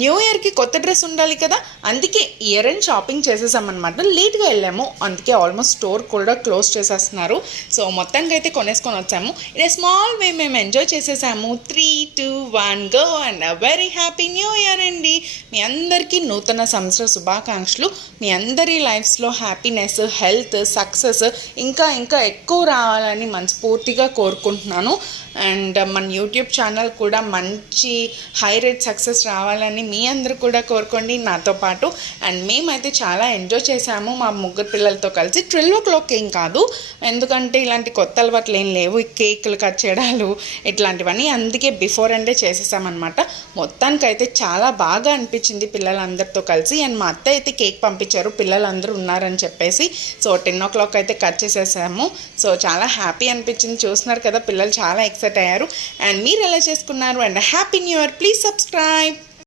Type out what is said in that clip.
New ఇయర్కి కొత్త dress ఉండాలి కదా, అందుకే ఇయర్ అండ్ షాపింగ్ చేసేసామన్నమాట. లేట్గా వెళ్ళాము, అందుకే ఆల్మోస్ట్ స్టోర్ కూడా క్లోజ్ చేసేస్తున్నారు. సో మొత్తానికి అయితే కొనేసుకొని వచ్చాము. ఇట్ స్మాల్ వే మేము ఎంజాయ్ చేసేసాము. 3, 2, 1 go and very happy new year అండి. మీ అందరికీ నూతన సంవత్సర శుభాకాంక్షలు. మీ అందరి లైఫ్స్లో హ్యాపీనెస్, హెల్త్, సక్సెస్ ఇంకా ఇంకా ఎక్కువ రావాలని మనస్ఫూర్తిగా కోరుకుంటున్నాను. అండ్ మన యూట్యూబ్ ఛానల్ కూడా మంచి హై రేట్ సక్సెస్ రావాలని మీ అందరూ కూడా కోరుకోండి నాతో పాటు. అండ్ మేమైతే చాలా ఎంజాయ్ చేసాము మా ముగ్గురు పిల్లలతో కలిసి. 12 o'clock ఏం కాదు, ఎందుకంటే ఇలాంటి కొత్త అలవాట్లు ఏం లేవు, ఈ కేకులు కట్ చేయడాలు ఇట్లాంటివన్నీ, అందుకే బిఫోర్ అండే చేసేసామన్నమాట. మొత్తానికైతే చాలా బాగా అనిపించింది పిల్లలందరితో కలిసి. అండ్ మా అత్త అయితే కేక్ పంపించారు పిల్లలందరూ ఉన్నారని చెప్పేసి. సో 10 o'clock అయితే కట్ చేసేసాము. సో చాలా హ్యాపీ అనిపించింది. చూస్తున్నారు కదా, పిల్లలు చాలా ఎక్సైట్ అయ్యారు. అండ్ మీరు ఎలా చేసుకున్నారు? And happy new year. Please subscribe.